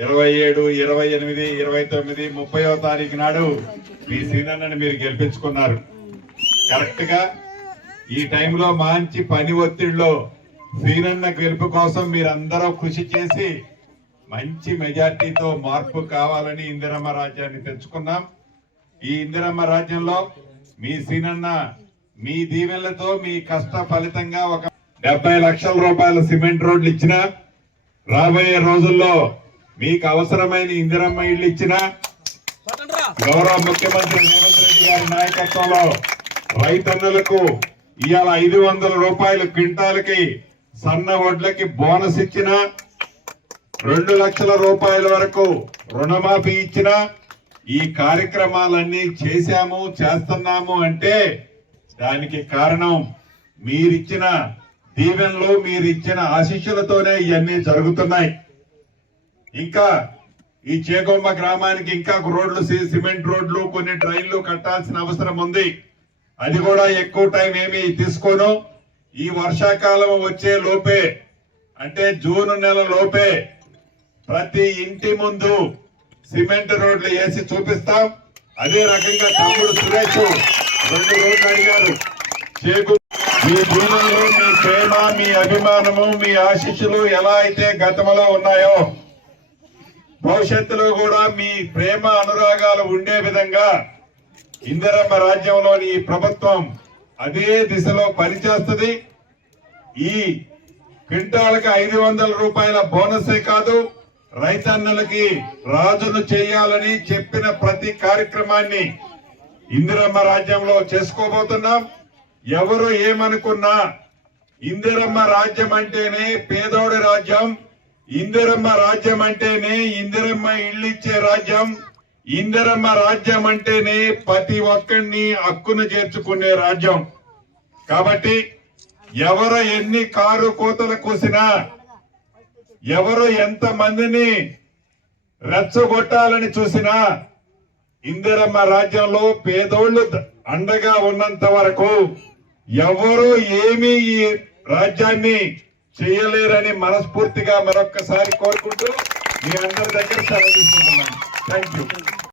27, 28, 29, 30వ తారీఖు నాడు మీ సీనన్నని మీరు గెలిపించుకున్నారు. కరెక్ట్ గా ఈ టైంలో మంచి పని ఒత్తిడిలో సీనన్న గెలుపు కోసం మీరందరూ కృషి చేసి మంచి మెజార్టీతో మార్పు కావాలని ఇందిరమ్మ రాజ్యాన్ని తెచ్చుకున్నాం. ఈ ఇందిరమ్మ రాజ్యంలో మీ సీనన్న మీ దీవెనలతో మీ కష్ట ఫలితంగా ఒక 70 లక్షల రూపాయల సిమెంట్ రోడ్లు ఇచ్చిన, రాబోయే రోజుల్లో మీకు అవసరమైన ఇందిరమ్మ ఇళ్లు ఇచ్చిన, గౌరవ ముఖ్యమంత్రి రేవంత్ రెడ్డి గారి నాయకత్వంలో రైతన్నులకు ఇవాళ 500 రూపాయలు క్వింటాల్కి సన్న వడ్లకి బోనస్ ఇచ్చిన, 2 లక్షల రూపాయల వరకు రుణమాఫీ ఇచ్చిన, ఈ కార్యక్రమాలన్నీ చేశాము చేస్తున్నాము అంటే దానికి కారణం మీరిచ్చిన దీవెనలు, మీరిచ్చిన ఆశీస్సులతోనే ఇవన్నీ జరుగుతున్నాయి. ఇంకా ఈ చేగొమ్మ గ్రామానికి ఇంకా రోడ్లు, సిమెంట్ రోడ్లు, కొన్ని ట్రైన్లు కట్టాల్సిన అవసరం ఉంది. అది కూడా ఎక్కువ టైం ఏమీ తీసుకోను. ఈ వర్షాకాలం వచ్చే లోపే, అంటే జూన్ నెల లోపే ప్రతి ఇంటి ముందు సిమెంట్ రోడ్లు వేసి చూపిస్తాం. అదే రకంగా తమ్ముడు సురేష్ 2 రోడ్లు అడిగారు. మీ జీవనంలో మీ ప్రేమ, మీ అభిమానము, మీ ఆశీస్సులు ఎలా అయితే గతంలో ఉన్నాయో భవిష్యత్తులో కూడా మీ ప్రేమ అనురాగాలు ఉండే విధంగా ఇందిరమ్మ రాజ్యంలోని ఈ ప్రభుత్వం అదే దిశలో పనిచేస్తుంది. ఈ క్వింటాలకు 500 రూపాయల బోనసే కాదు, రైతన్నలకి రాజును చేయాలని చెప్పిన ప్రతి కార్యక్రమాన్ని ఇందిరమ్మ రాజ్యంలో చేసుకోబోతున్నాం. ఎవరు ఏమనుకున్నా ఇందిరమ్మ రాజ్యం అంటేనే పేదోడి రాజ్యం, ఇందిరమ్మ రాజ్యం అంటేనే ఇందిరమ్మ ఇళ్ళిచ్చే రాజ్యం, ఇందిరమ్మ రాజ్యం అంటేనే ప్రతి ఒక్కరిని హక్కును చేర్చుకునే రాజ్యం. కాబట్టి ఎవరు ఎన్ని కారు కోతలు కూసినా, ఎవరు ఎంత మందిని రెచ్చగొట్టాలని చూసినా ఇందిరమ్మ రాజ్యంలో పేదోళ్లు అండగా ఉన్నంత వరకు ఎవరు ఏమీ ఈ రాజ్యాన్ని చేయలేరని మనస్ఫూర్తిగా మరొక్కసారి కోరుకుంటూ మీ అందరి దగ్గర సెలవు తీసుకుంటున్నాను. Thank you.